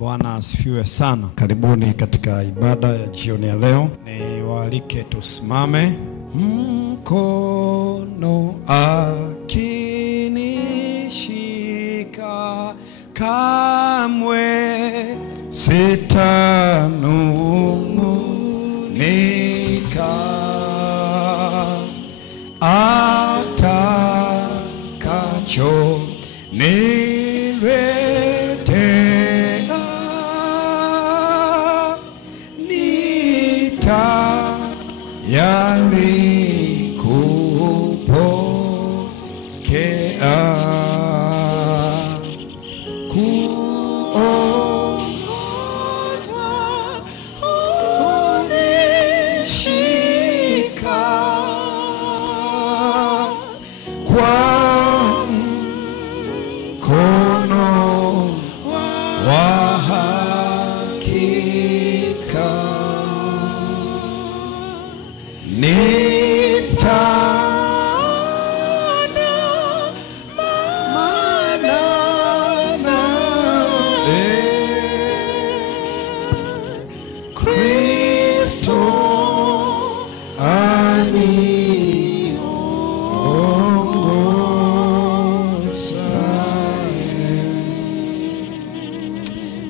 Bwana asifiwe sana. Karibuni katika ibada ya jioni ya leo. Niwaalike tusimame. Mkono akinishika, kamwe sitanung'unika. Atakacho niletea, nitayari kupokea.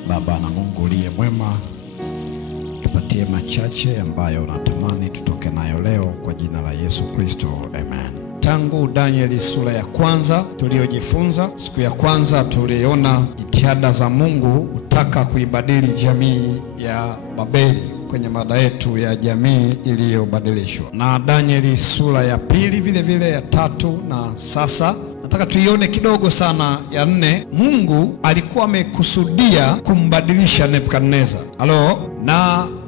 Baba na Mungu uliye mwema, tupatie machache ambayo natamani tutoke nayo leo kwa jina la Yesu Kristo, amen. Tangu Danieli sura ya kwanza tuliojifunza, siku ya kwanza tuliona jitihada za Mungu kutaka kuibadili jamii ya Babeli kwenye mada yetu ya jamii iliyobadilishwa. Na Danieli sura ya pili vile vile ya tatu, na sasa nataka tuione kidogo sana ya 4. Mungu alikuwa amekusudia kumbadilisha Nebukadneza.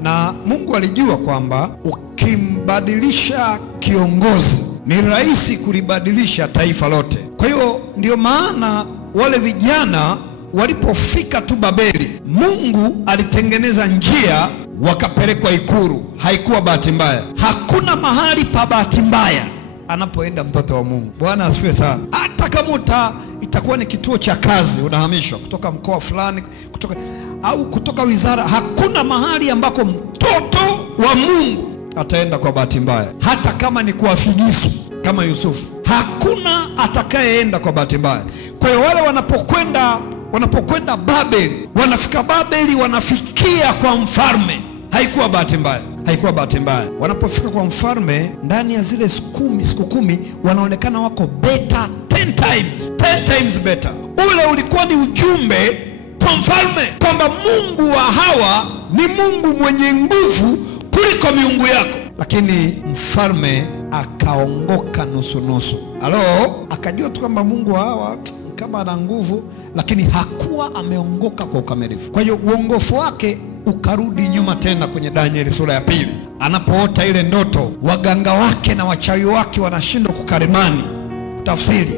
Na Mungu alijua kwamba ukimbadilisha kiongozi ni rahisi kulibadilisha taifa lote. Kwa hiyo ndio maana wale vijana walipofika tu Babeli, Mungu alitengeneza njia wakapelekwa ikulu. Haikuwa bahati mbaya. Hakuna mahali pa bahati mbaya anapoenda mtoto wa Mungu. Bwana asifiwe sana. Hata kama itakuwa ni kituo cha kazi, unahamishwa kutoka mkoa fulani, kutoka wizara, hakuna mahali ambako mtoto wa Mungu ataenda kwa bahati mbaya. Hata kama ni kwa figisu kama Yusufu, hakuna atakayeenda kwa bahati mbaya. Kwa hiyo wale wanapokwenda Babeli, wanafika Babeli, wanafikia kwa mfalme, haikuwa bahati mbaya. Haikuwa bahati mbaya. Wanapofika kwa mfalme, ndani ya zile siku 10 wanaonekana wako better 10 times better. Ule ulikuwa ni ujumbe kwa mfalme kwamba Mungu wa hawa ni Mungu mwenye nguvu kuliko miungu yako. Lakini mfalme akaongoka nusu. Akajua tu kwamba Mungu wa hawa kama ana nguvu, lakini hakuwa ameongoka kwa ukamilifu. Kwa hiyo uongofu wake ukarudi nyuma tena kwenye Danieli sura ya 2. Anapoota ile ndoto, waganga wake na wachawi wake wanashindwa kukarimani tafsiri.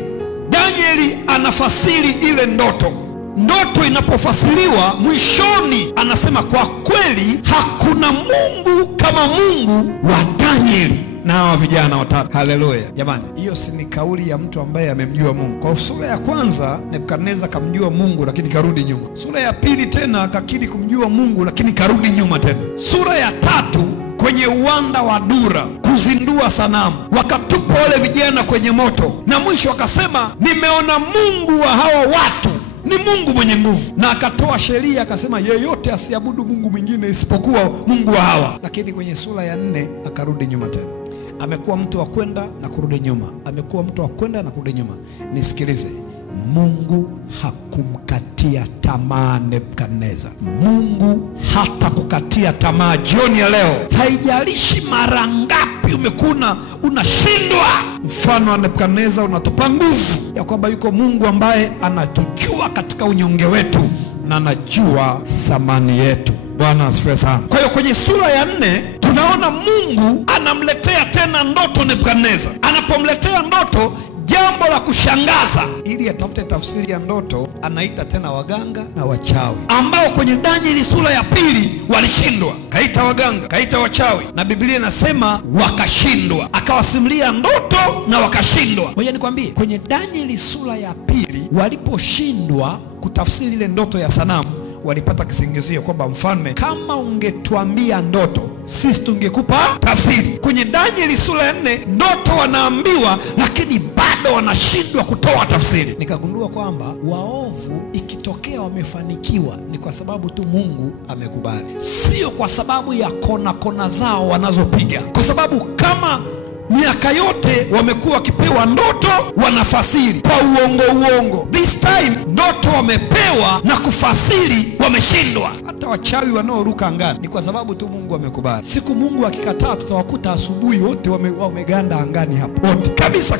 Danieli anafasiri ile ndoto. Ndoto inapofasiriwa, mwishoni anasema kwa kweli hakuna Mungu kama Mungu wa Danieli na hawa vijana watatu. Haleluya. Jamani, hiyo si ni kauli ya mtu ambaye amemjua Mungu. Kwa sura ya kwanza Nebukadneza kamjua Mungu lakini karudi nyuma. Sura ya 2 tena akakiri kumjua Mungu lakini karudi nyuma tena. Sura ya 3 kwenye uwanda wa Dura kuzindua sanamu, wakatupa wale vijana kwenye moto, na mwisho akasema nimeona Mungu wa hawa watu ni Mungu mwenye nguvu, na akatoa sheria akasema yeyote asiabudu Mungu mwingine isipokuwa Mungu wa hawa. Lakini kwenye sura ya 4 akarudi nyuma tena. Amekuwa mtu wa kwenda na kurudi nyuma. Amekuwa mtu wa kwenda na kurudi nyuma. Nisikilize, Mungu hakumkatia tamaa Nebukadneza. Mungu hata kukatia tamaa jioni ya leo. Haijalishi mara ngapi umekuna unashindwa. Mfano wa Nebukadneza unatupa nguvu ya kwamba yuko Mungu ambaye anatujua katika unyonge wetu na anajua thamani yetu. Bwana asifiwe sana. Kwa hiyo kwenye sura ya 4 tunaona Mungu anamletea tena ndoto Nebukadneza. Anapomletea ndoto, jambo la kushangaza, ili atafute tafsiri ya ndoto, anaita tena waganga na wachawi ambao kwenye Danieli sura ya 2 walishindwa. Kaita waganga, kaita wachawi, na Biblia inasema wakashindwa. Akawasimulia ndoto na wakashindwa. Ngoja nikwambie, kwenye Danieli sura ya 2 waliposhindwa kutafsiri ile ndoto ya sanamu, walipata kisingizio kwamba mfalme, kama ungetuambia ndoto sisi tungekupa tafsiri. Kwenye Danieli sura ya 4 ndoto wanaambiwa, lakini bado wanashindwa kutoa tafsiri. Nikagundua kwamba waovu ikitokea wamefanikiwa ni kwa sababu tu Mungu amekubali, sio kwa sababu ya kona zao wanazopiga. Kwa sababu kama miaka yote wamekuwa wakipewa ndoto wanafasiri kwa uongo. This time ndoto wamepewa na kufasiri wameshindwa. Hata wachawi wanaoruka angani ni kwa sababu tu Mungu amekubali. Siku Mungu akikataa, tutawakuta asubuhi wote wameganda angani hapo wote kabisa.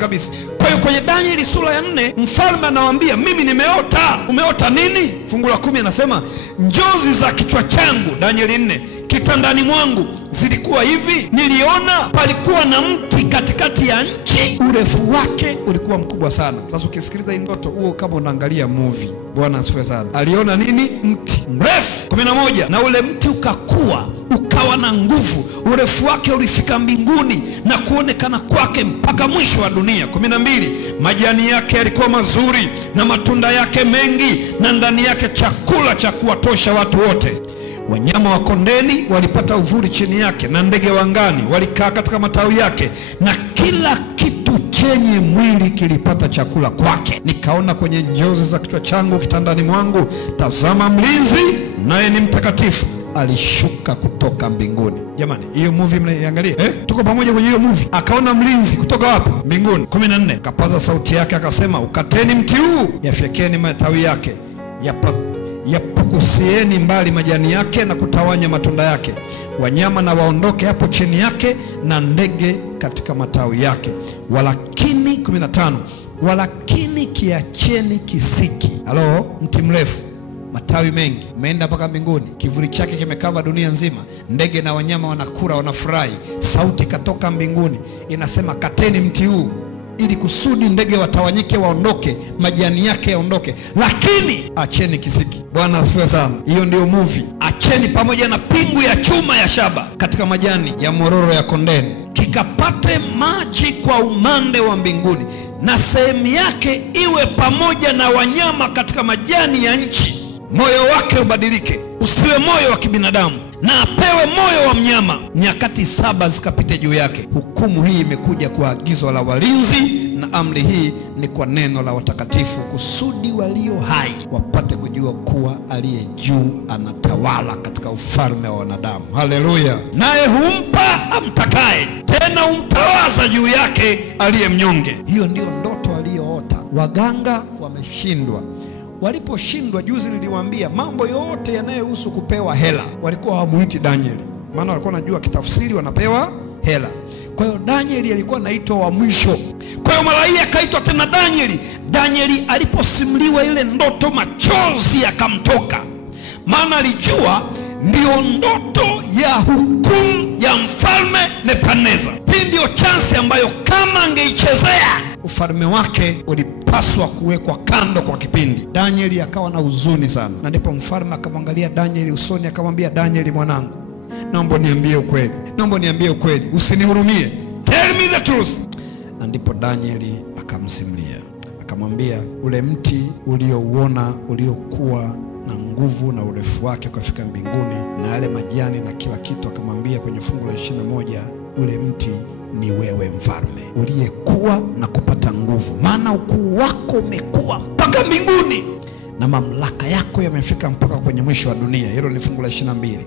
Kwa hiyo kwenye Danieli sura ya 4 mfalme anawaambia, mimi nimeota. Umeota nini? Fungu la 10 anasema, njozi za kichwa changu, Danieli 4, kitandani mwangu zilikuwa hivi, niliona palikuwa na mti katikati ya nchi, urefu wake ulikuwa mkubwa sana. Sasa ukisikiliza hii ndoto huo kama unaangalia movie. Bwana asifiwe sana. Aliona nini? Mti mrefu. 11, na ule mti ukakua ukawa na nguvu, urefu wake ulifika mbinguni na kuonekana kwake mpaka mwisho wa dunia. 12, majani yake yalikuwa mazuri na matunda yake mengi, na ndani yake chakula cha kuwatosha watu wote. Wanyama wa kondeni walipata uvuli chini yake, na ndege wa angani walikaa katika matawi yake, na kila kitu chenye mwili kilipata chakula kwake. Nikaona kwenye njozi za kichwa changu kitandani mwangu, tazama, mlinzi, naye ni mtakatifu, alishuka kutoka mbinguni. Jamani, hiyo movie mnaiangalia? Tuko pamoja kwenye hiyo movie. Akaona mlinzi kutoka wapi? Mbinguni. 14, akapaza sauti yake akasema, ukateni mti huu, yafyekeni matawi yake, yapukusieni mbali majani yake na kutawanya matunda yake, wanyama na waondoke hapo chini yake, na ndege katika matawi yake. Walakini 15, walakini kiacheni kisiki. Halo, mti mrefu, matawi mengi, umeenda mpaka mbinguni, kivuli chake kimekava dunia nzima, ndege na wanyama wanakula, wanafurahi. Sauti katoka mbinguni inasema, kateni mti huu ili kusudi ndege watawanyike, waondoke, majani yake yaondoke, lakini acheni kisiki. Bwana asifiwe sana. Hiyo ndio movie. Acheni pamoja na pingu ya chuma ya shaba katika majani ya mororo ya kondeni, kikapate maji kwa umande wa mbinguni, na sehemu yake iwe pamoja na wanyama katika majani ya nchi. Moyo wake ubadilike, usiwe moyo wa kibinadamu, na apewe moyo wa mnyama. Nyakati 7 zikapite juu yake. Hukumu hii imekuja kwa agizo la walinzi, na amri hii ni kwa neno la watakatifu, kusudi walio hai wapate kujua kuwa aliye juu anatawala katika ufalme wa wanadamu. Haleluya. Naye humpa amtakaye, tena humtawaza juu yake aliye mnyonge. Hiyo ndio ndoto aliyoota. Waganga wameshindwa. Waliposhindwa, juzi niliwaambia mambo yote yanayohusu kupewa hela walikuwa hawamuiti Danieli, maana walikuwa wanajua kitafsiri wanapewa hela. Kwa hiyo Danieli alikuwa anaitwa wa mwisho. Kwa hiyo malaika akaitwa tena Danieli. Danieli aliposimuliwa ile ndoto, machozi yakamtoka, maana alijua ndio ndoto ya hukumu ya mfalme Nebukadneza. Hii ndio chance ambayo kama angeichezea, ufalme wake ulipaswa kuwekwa kando kwa kipindi. Danieli akawa na huzuni sana, na ndipo mfalme akamwangalia Danieli usoni, akamwambia, Danieli mwanangu, naomba niambie ukweli, usinihurumie, tell me the truth. Na ndipo Danieli akamsimulia, akamwambia, ule mti uliouona uliokuwa na nguvu na urefu wake ukafika mbinguni, na yale majani na kila kitu, akamwambia kwenye fungu la 21, ule mti ni wewe mfalme, uliyekuwa na kupata nguvu, maana ukuu wako umekuwa mpaka mbinguni na mamlaka yako yamefika mpaka kwenye mwisho wa dunia. Hilo ni fungu la 22.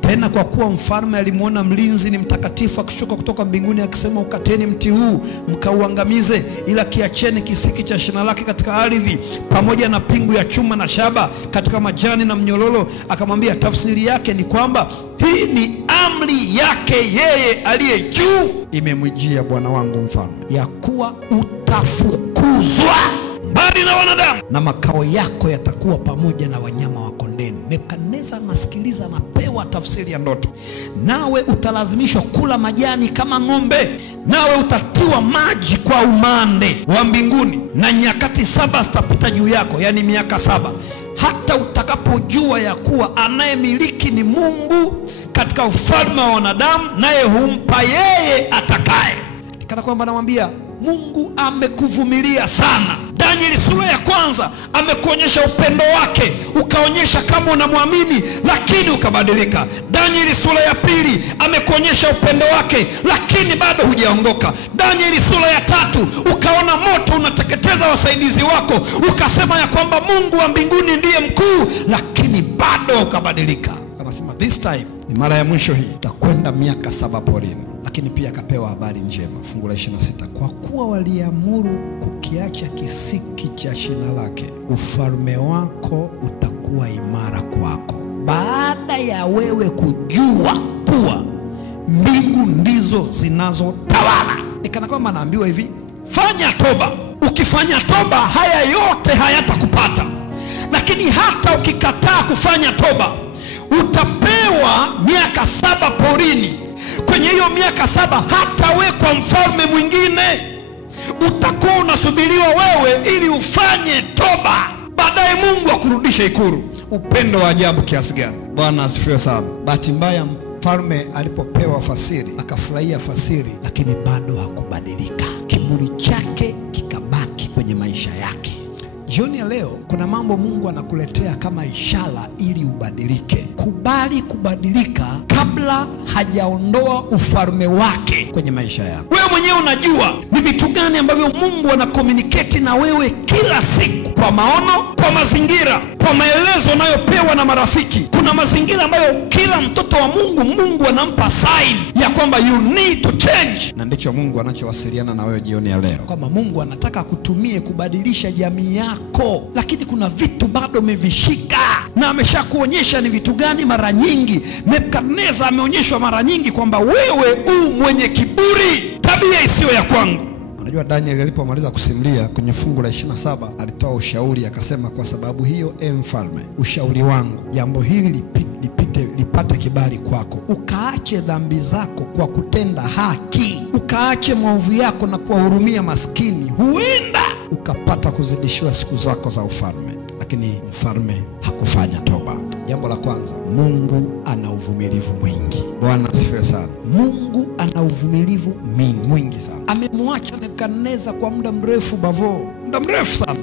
Tena kwa kuwa mfalme alimuona mlinzi ni mtakatifu akishuka kutoka mbinguni akisema, ukateni mti huu mkauangamize, ila kiacheni kisiki cha shina lake katika ardhi, pamoja na pingu ya chuma na shaba katika majani na mnyololo. Akamwambia, tafsiri yake ni kwamba hii ni amri yake yeye aliye juu, imemwijia bwana wangu mfalme, ya kuwa utafukuzwa mbali na wanadamu, na makao yako yatakuwa pamoja na wanyama wa kondeni. Nebukadneza anasikiliza, anapewa tafsiri ya ndoto. Nawe utalazimishwa kula majani kama ng'ombe, nawe utatiwa maji kwa umande wa mbinguni, na nyakati 7 zitapita juu yako, yani miaka 7, hata utakapojua ya kuwa anayemiliki ni Mungu katika ufalme wa wanadamu, naye humpa yeye atakaye. Kana kwamba anamwambia Mungu amekuvumilia sana. Danieli sura ya kwanza amekuonyesha upendo wake, ukaonyesha kama unamwamini lakini ukabadilika. Danieli sura ya pili amekuonyesha upendo wake lakini bado hujaongoka. Danieli sura ya tatu ukaona moto unateketeza wasaidizi wako, ukasema ya kwamba Mungu wa mbinguni ndiye mkuu, lakini bado ukabadilika. Anasema this time ni mara ya mwisho, hii utakwenda miaka 7 porini. Lakini pia akapewa habari njema, fungu la 26, kwa kuwa waliamuru kukiacha kisiki cha shina lake, ufalme wako utakuwa imara kwako, baada ya wewe kujua kuwa mbingu ndizo zinazotawala. Nikana kwamba anaambiwa hivi, fanya toba. Ukifanya toba haya yote hayatakupata. Lakini hata ukikataa kufanya toba, utapewa miaka 7 porini. Kwenye hiyo miaka 7 hatawekwa mfalme mwingine. Utakuwa unasubiriwa wewe ili ufanye toba, baadaye Mungu akurudishe ikulu. Upendo wa ajabu kiasi gani! Bwana asifiwe sana. Bahati mbaya mfalme alipopewa fasiri akafurahia fasiri, lakini bado hakubadilika. Kiburi chake kikabaki kwenye maisha yake. Jioni ya leo kuna mambo Mungu anakuletea kama ishara ili ubadilike. Kubali kubadilika kabla hajaondoa ufalme wake kwenye maisha yako. Wewe mwenyewe unajua ni vitu gani ambavyo Mungu anakomuniketi na wewe kila siku, kwa maono, kwa mazingira, kwa maelezo unayopewa na marafiki. Kuna mazingira ambayo kila mtoto wa Mungu anampa sign ya kwamba you need to change. Na ndicho Mungu anachowasiliana na wewe jioni ya leo, kwamba Mungu anataka kutumie kubadilisha jamii yako. Lakini kuna vitu bado umevishika, na ameshakuonyesha ni vitu gani. Mara nyingi Nebukadneza ameonyeshwa mara nyingi kwamba wewe mwenye kiburi, tabia isiyo ya kwangu. Unajua Daniel alipomaliza kusimulia kwenye fungu la 27 alitoa ushauri, akasema, kwa sababu hiyo mfalme, ushauri wangu, jambo hili lipate kibali kwako. Ukaache dhambi zako kwa kutenda haki, ukaache maovu yako na kuwahurumia maskini, huenda ukapata kuzidishiwa siku zako za ufalme. Lakini mfalme hakufanya toba. Jambo la kwanza, Mungu ana uvumilivu mwingi. Bwana asifiwe sana. Mungu ana uvumilivu mwingi sana. Amemwacha Nebukadneza kwa muda mrefu, muda mrefu sana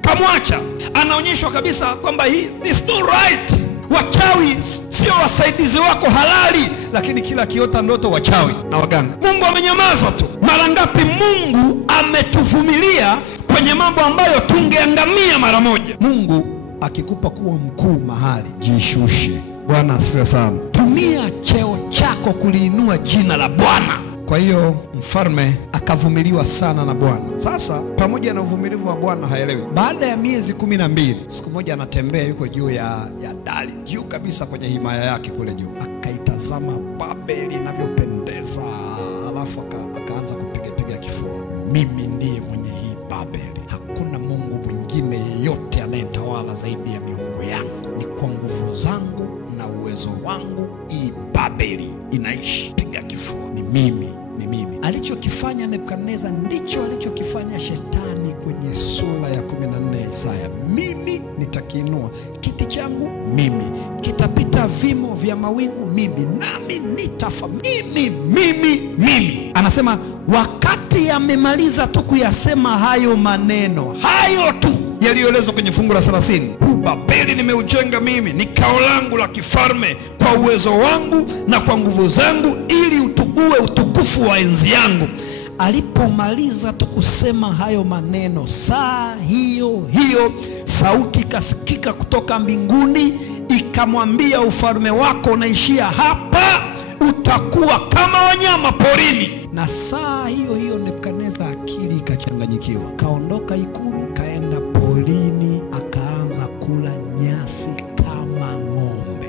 kamwacha. Anaonyeshwa kabisa kwamba this not right. Wachawi sio wasaidizi wako halali, lakini kila kiota ndoto wachawi na waganga. Mungu amenyamaza tu. Mara ngapi Mungu ametuvumilia kwenye mambo ambayo tungeangamia mara moja. Mungu akikupa kuwa mkuu mahali, jishushe. Bwana asifiwe sana. Tumia cheo chako kuliinua jina la Bwana. Kwa hiyo mfalme akavumiliwa sana na Bwana. Sasa pamoja na uvumilivu wa Bwana haelewi. Baada ya miezi 12, siku moja anatembea, yuko juu ya dari, juu kabisa kwenye himaya yake kule juu, akaitazama Babeli inavyopendeza, alafu akaanza kupiga kifua, mimi ndiye mwenye hii Babeli. Hakuna Mungu mwingine yeyote anayetawala zaidi ya miungu yangu. Ni kwa nguvu zangu na uwezo wangu hii Babeli inaishi. Piga kifua, ni mimi. Alichokifanya Nebukadneza ndicho alichokifanya shetani kwenye sura ya 14 ya Isaya. Mimi nitakiinua kiti changu, mimi kitapita vimo vya mawingu, mimi nami nitafa, mimi. Anasema wakati amemaliza tu kuyasema hayo maneno, hayo tu yaliyoelezwa kwenye fungu la 30, Babeli nimeujenga mimi, ni kao langu la kifalme, kwa uwezo wangu na kwa nguvu zangu, ili utugue utukufu wa enzi yangu. Alipomaliza tu kusema hayo maneno, saa hiyo sauti ikasikika kutoka mbinguni, ikamwambia, ufalme wako unaishia hapa, utakuwa kama wanyama porini. Na saa hiyo Nebukadneza akili ikachanganyikiwa, kaondoka ikulu, kaenda porini, akaanza kula nyasi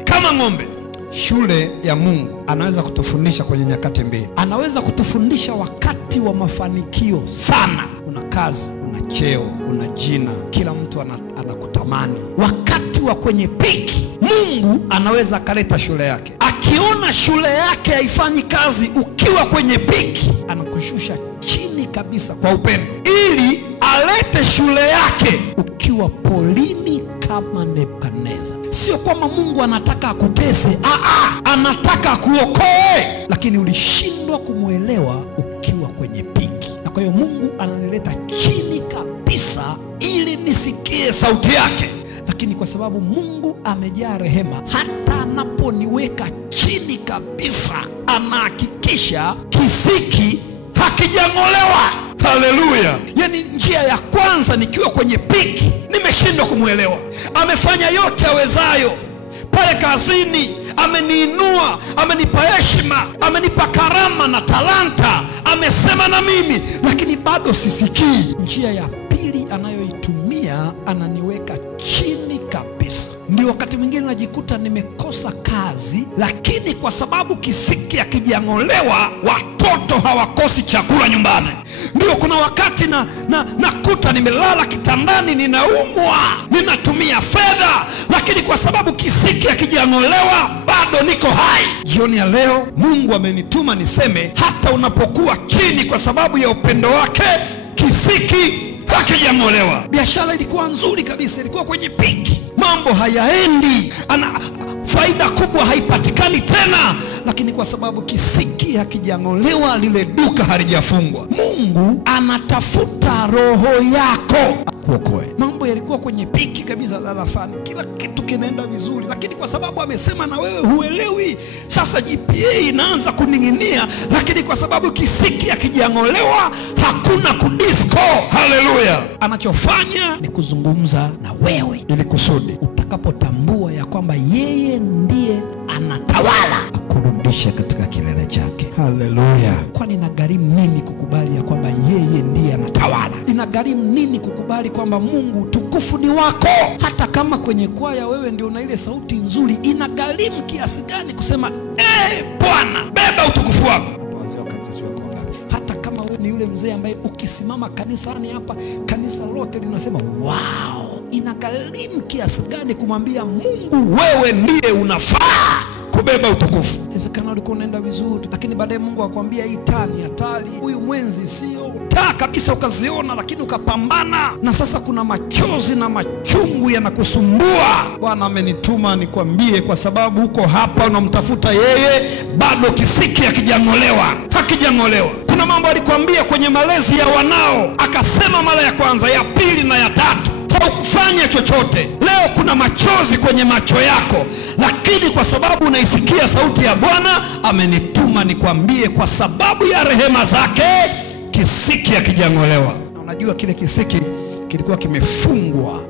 kama ng'ombe. Shule ya Mungu anaweza kutufundisha kwenye nyakati mbili. Anaweza kutufundisha wakati wa mafanikio sana, una kazi, una cheo, una jina, kila mtu anakutamani. Wakati wa kwenye piki, Mungu anaweza akaleta shule yake. Akiona shule yake haifanyi kazi ukiwa kwenye piki, anakushusha chini kabisa kwa upendo, ili alete shule yake ukiwa polini kama Nebukadneza. Sio kwamba Mungu anataka akutese, anataka akuokoe, lakini ulishindwa kumuelewa ukiwa kwenye piki. Na kwa Kwa hiyo Mungu ananileta chini kabisa ili nisikie sauti yake. Lakini kwa sababu Mungu amejaa rehema, hata anaponiweka chini kabisa anahakikisha kisiki hakijang'olewa. Haleluya. Yani njia ya kwanza nikiwa kwenye piki, nimeshindwa kumuelewa. Amefanya yote awezayo pale kazini, ameniinua, amenipa heshima, amenipa karama na talanta, amesema na mimi, lakini bado sisikii. Njia ya pili anayoitumia, ananiweka chini kabisa. Ndio wakati mwingine najikuta nimekosa kazi, lakini kwa sababu kisiki hakijang'olewa, watoto hawakosi chakula nyumbani. Ndio kuna wakati nakuta nimelala kitandani, ninaumwa, ninatumia fedha, lakini kwa sababu kisiki hakijang'olewa, bado niko hai. Jioni ya leo Mungu amenituma niseme, hata unapokuwa chini kwa sababu ya upendo wake, kisiki hakijang'olewa. Biashara ilikuwa nzuri kabisa, ilikuwa kwenye piki, mambo hayaendi, faida kubwa haipatikani tena, lakini kwa sababu kisiki hakijang'olewa, lile duka halijafungwa. Mungu anatafuta roho yako kuokoe. Mambo yalikuwa kwenye piki kabisa darasani, kila kitu kinaenda vizuri, lakini kwa sababu amesema na wewe huelewi, sasa GPA inaanza kuning'inia, lakini kwa sababu kisiki hakijang'olewa, hakuna kudisco. Haleluya. Anachofanya ni kuzungumza na wewe ili kusudi utakapotambua ya kwamba yeye ndiye anatawala, akurudishe katika kilele chake. Haleluya. Kwani inagharimu nini kukubali ya kwamba yeye ndiye anatawala? Inagharimu nini kukubali kwamba Mungu utukufu ni wako? Hata kama kwenye kwaya wewe ndio una ile sauti nzuri, inagharimu kiasi gani kusema Bwana, beba utukufu wako? Hata kama wewe ni yule mzee ambaye ukisimama kanisani hapa, kanisa lote linasema wow, inagharimu kiasi gani kumwambia Mungu, wewe ndiye unafaa kubeba utukufu? Inawezekana ulikuwa unaenda vizuri, lakini baadaye Mungu akwambia hii taa ni hatari, huyu mwenzi sio taa kabisa, ukaziona lakini ukapambana, na sasa kuna machozi na machungu yanakusumbua. Bwana amenituma nikwambie, kwa sababu uko hapa unamtafuta yeye, bado kisiki hakijang'olewa. Kuna mambo alikwambia kwenye malezi ya wanao, akasema mara ya kwanza, ya pili na ya tatu, haukufanya chochote. Leo kuna machozi kwenye macho yako, lakini kwa sababu unaisikia sauti ya Bwana amenituma nikwambie, kwa sababu ya rehema zake kisiki hakijang'olewa. Unajua kile kisiki kilikuwa kimefungwa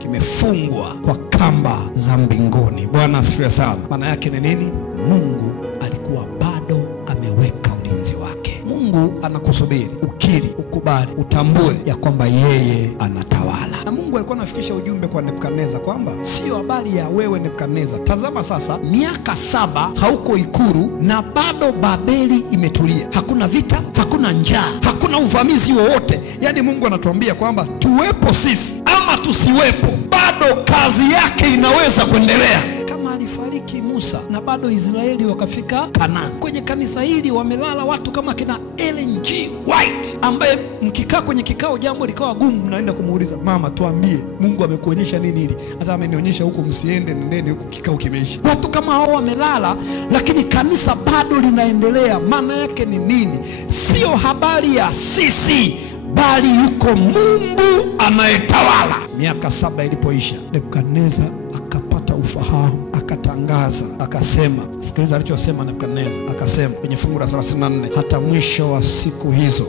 kwa kamba za mbinguni. Bwana asifiwe sana. Maana yake ni nini? Mungu alikuwa bado ameweka ulinzi wake. Mungu anakusubiri ukiri, ukubali, utambue ya kwamba yeye anatawala. Na Mungu alikuwa anafikisha ujumbe kwa Nebukadneza kwamba sio habari ya wewe Nebukadneza. Tazama sasa, miaka 7 hauko ikuru na bado Babeli imetulia. Hakuna vita, hakuna njaa, hakuna uvamizi wowote. Yaani Mungu anatuambia kwamba tuwepo sisi ama tusiwepo, bado kazi yake inaweza kuendelea. Kama alifariki Musa na bado Israeli wakafika Kanaani. Kwenye kanisa hili wamelala watu kama kina Ellen G. White, ambaye mkikaa kwenye kikao jambo likawa gumu, mnaenda kumuuliza, mama tuambie Mungu amekuonyesha nini hili? Hata amenionyesha huko, msiende, nendeni huko, kikao kimeisha. Watu kama hao wamelala, lakini kanisa bado linaendelea. Maana yake ni nini? Sio habari ya sisi, bali yuko Mungu anayetawala. Miaka 7 ilipoisha, Nebukadneza akapata ufahamu, akatangaza, akasema, sikiliza alichosema Nebukadneza. Akasema kwenye fungu la 34, hata mwisho wa siku hizo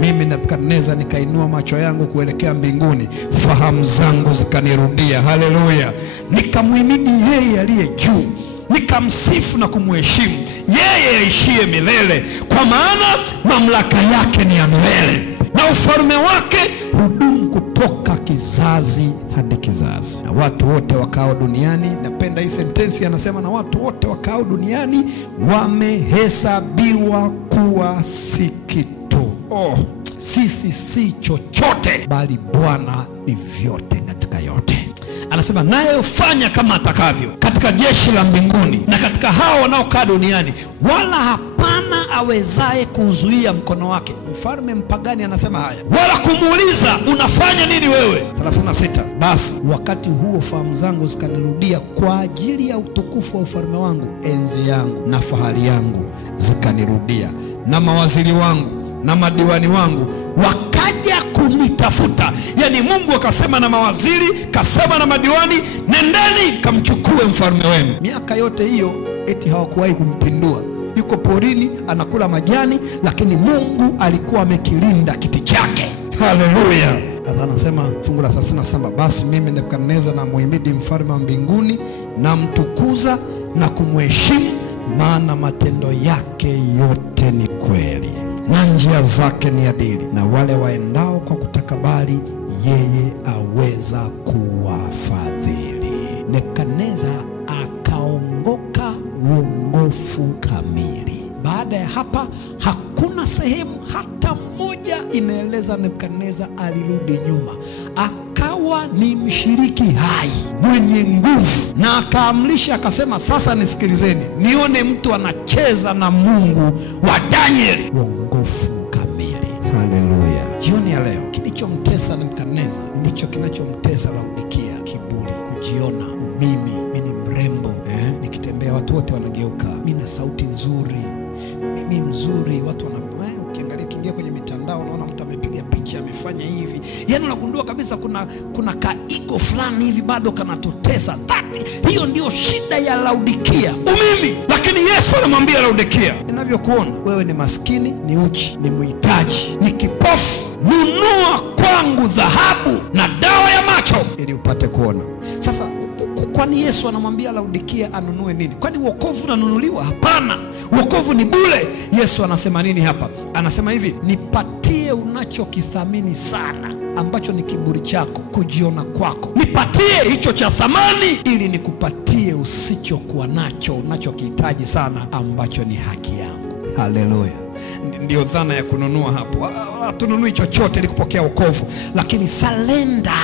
mimi Nebukadneza nikainua macho yangu kuelekea mbinguni, fahamu zangu zikanirudia. Haleluya. Nikamhimidi yeye aliye juu, nikamsifu na kumheshimu yeye aishie milele, kwa maana mamlaka yake ni ya milele na ufalme wake hudumu kutoka kizazi hadi kizazi. Na watu wote wakao duniani, napenda hii sentensi, anasema na watu wote wakao duniani wamehesabiwa kuwa si kitu. Sisi si chochote, bali Bwana ni vyote katika yote. Anasema naye ufanya kama atakavyo katika jeshi la mbinguni na katika hao wanaokaa duniani, wala hapana awezaye kuzuia mkono wake. Mfalme mpagani anasema haya, wala kumuuliza unafanya nini wewe. 36, basi wakati huo fahamu zangu zikanirudia kwa ajili ya utukufu wa ufalme wangu, enzi yangu na fahari yangu zikanirudia, na mawaziri wangu na madiwani wangu kumtafuta. Yani Mungu akasema na mawaziri, kasema na madiwani, nendeni kamchukue mfalme wenu. Miaka yote hiyo eti hawakuwahi kumpindua. Yuko porini anakula majani, lakini Mungu alikuwa amekilinda kiti chake. Haleluya. Sasa anasema fungu la 37, basi mimi Nebukadneza na muhimidi mfalme wa mbinguni, na mtukuza na kumheshimu, maana matendo yake yote ni kweli na njia zake ni adili, na wale waendao kwa kutakabali yeye aweza kuwafadhili. Nebukadneza akaongoka uongofu kamili. Baada ya hapa hakuna sehemu hata moja inaeleza Nebukadneza alirudi nyuma. Akawa ni mshiriki hai mwenye nguvu, na akaamrisha akasema, sasa nisikilizeni, nione mtu anacheza na Mungu wa Danieli. Uongofu kamili. Haleluya. Jioni ya leo kilichomtesa Nebukadneza ndicho kinachomtesa Laodikia: kiburi, kujiona, mimi ni mrembo, nikitembea watu wote wanageuka, mimi na sauti nzuri, mimi mzuri, watu ukiangalia kingia kwenye mitandao unaona mtu amepiga picha amefanya hivi. Yani unagundua kabisa kuna kaigo fulani hivi bado kanatotesa. Hiyo ndio shida ya Laodikia, umimi. Lakini Yesu anamwambia Laodikia, ninavyokuona wewe ni maskini, ni uchi, ni mhitaji, ni kipofu, nunua kwangu dhahabu na dawa ya macho ili upate kuona. Sasa kwani Yesu anamwambia Laodikia anunue nini? Kwani wokovu unanunuliwa? Hapana, wokovu ni bure. Yesu anasema nini hapa? Anasema hivi, nipatie unachokithamini sana, ambacho ni kiburi chako, kujiona kwako. Nipatie hicho cha thamani ili nikupatie usichokuwa nacho, unachokihitaji sana, ambacho ni haki yangu. Haleluya. Ndio dhana ya kununua hapo. Hatununui chochote ili kupokea wokovu, lakini salenda,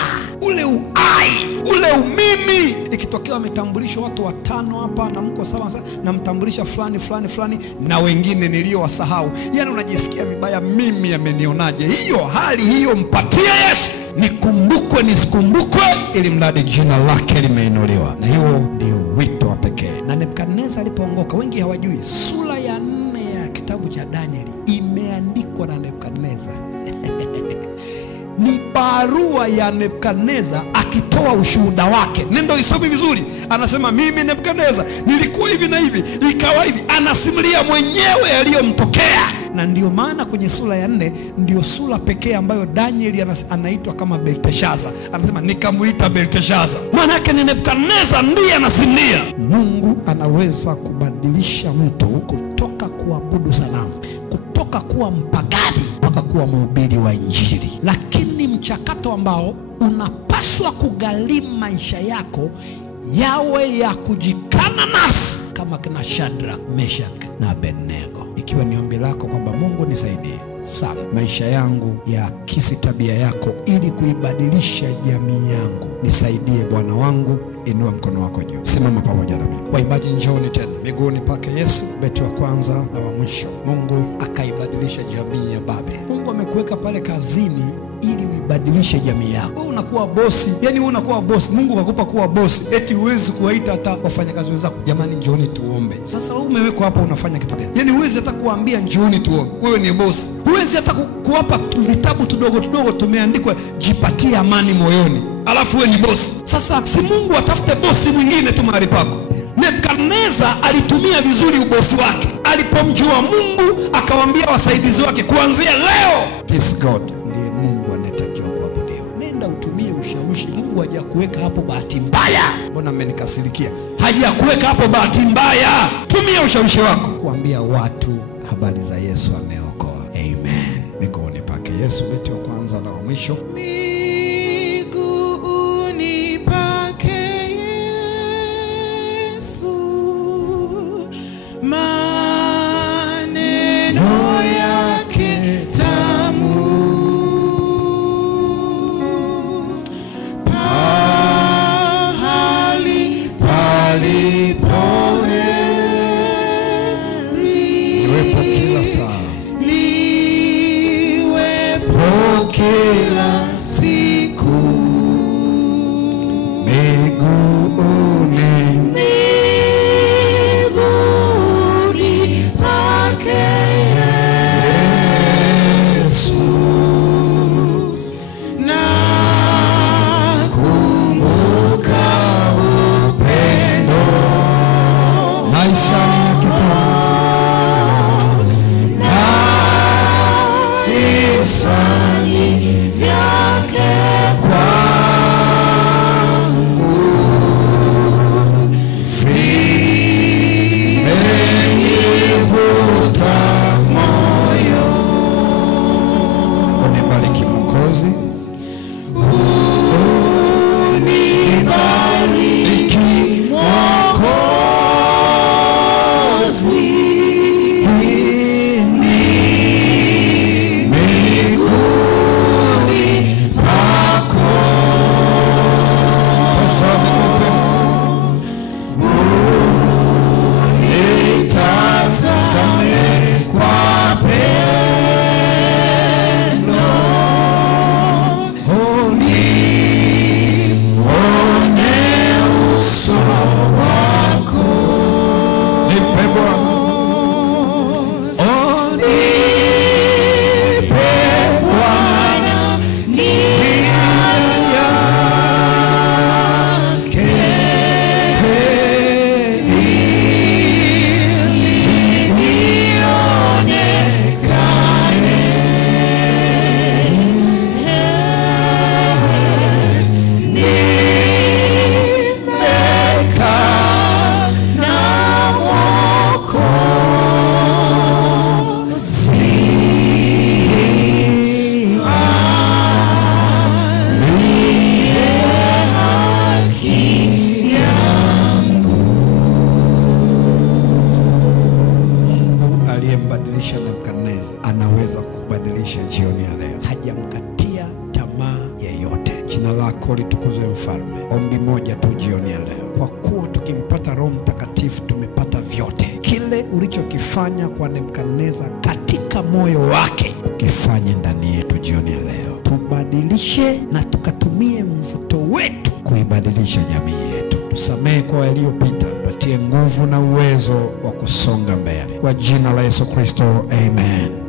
ule uai, ule umimi. Ikitokea wametambulishwa watu 5 hapa na mko sawa, na mtambulisha fulani na wengine niliowasahau, yani unajisikia vibaya, mimi amenionaje? Hiyo hali hiyo mpatie Yesu. Nikumbukwe nisikumbukwe, ili mradi jina lake limeinuliwa. Na hiyo ndio wito wa pekee. Na Nebukadneza alipoongoka, wengi hawajui, sura ya 4 ya kitabu cha Danieli imeandikwa na Nebukadneza. Ni barua ya Nebukadneza akitoa ushuhuda wake. Nenda isome vizuri. Anasema, mimi Nebukadneza nilikuwa hivi na hivi, ikawa hivi. Anasimulia mwenyewe aliyomtokea. Na ndio maana kwenye sura ya 4 ndio sura pekee ambayo Danieli anaitwa kama Belteshaza. Anasema, nikamuita Belteshaza. Maana yake ni Nebukadneza ndiye anasimulia. Mungu anaweza kubadilisha mtu kutoka kuabudu sanamu, kutoka kuwa mpagani mpaka kuwa mhubiri wa Injili. Lakini mchakato ambao unapaswa kugharimu maisha yako yawe ya kujikana nafsi, kama kina Shadrach, Meshach na Abednego. Ikiwa ni ombi lako kwamba Mungu nisaidie sana maisha yangu yaakisi tabia yako ili kuibadilisha jamii yangu, nisaidie Bwana wangu, inua mkono wako juu, simama pamoja na mimi. Waimbaji njooni tena miguuni pake Yesu, beti wa kwanza na wa mwisho. Mungu akaibadilisha jamii ya Babeli. Mungu amekuweka pale kazini ili uibadilishe jamii yako. Wewe unakuwa bosi, yani wewe unakuwa bosi. Mungu akakupa kuwa bosi, eti huwezi kuwaita hata wafanyakazi wenzako, jamani njooni tuombe. Sasa wewe umewekwa hapa unafanya kitu gani? Yani huwezi hata kuambia njooni tuombe, wewe ni bosi. Huwezi hata kuwapa vitabu tudogo tumeandikwa jipatie amani moyoni, alafu wewe ni bosi. Sasa si Mungu atafute bosi mwingine tu mahali pako. Nebukadneza alitumia vizuri ubosi wake. Alipomjua Mungu akawaambia wasaidizi wake, kuanzia leo this God ndiye Mungu anatakiwa kuabudiwa. Nenda utumie ushawishi. Mungu hajakuweka hapo bahati mbaya. Mbona mmenikasirikia? Hajakuweka hapo bahati mbaya. Tumia ushawishi wako kuambia watu habari za Yesu ameokoa. Amen. Miguuni pake Yesu, beti wa kwanza na wa mwisho. Miguuni pake Yesu, maneno yake tamu, pahali palipo heri, Niwepo kila saa, niwepo kila maishani yake anaweza kukubadilisha jioni ya leo. Hajamkatia tamaa yeyote. Jina lako litukuzwe Mfalme. Ombi moja tu jioni ya leo. Kwa kuwa tukimpata Roho Mtakatifu tumepata vyote. Kile ulichokifanya kwa Nebukadneza katika moyo wake ukifanye ndani yetu jioni ya leo. Tubadilishe na tukatumie mvuto wetu kuibadilisha jamii yetu. Tusamehe kwa yaliyopita, patie nguvu na uwezo wa kusonga mbele. Kwa jina la Yesu Kristo, amen.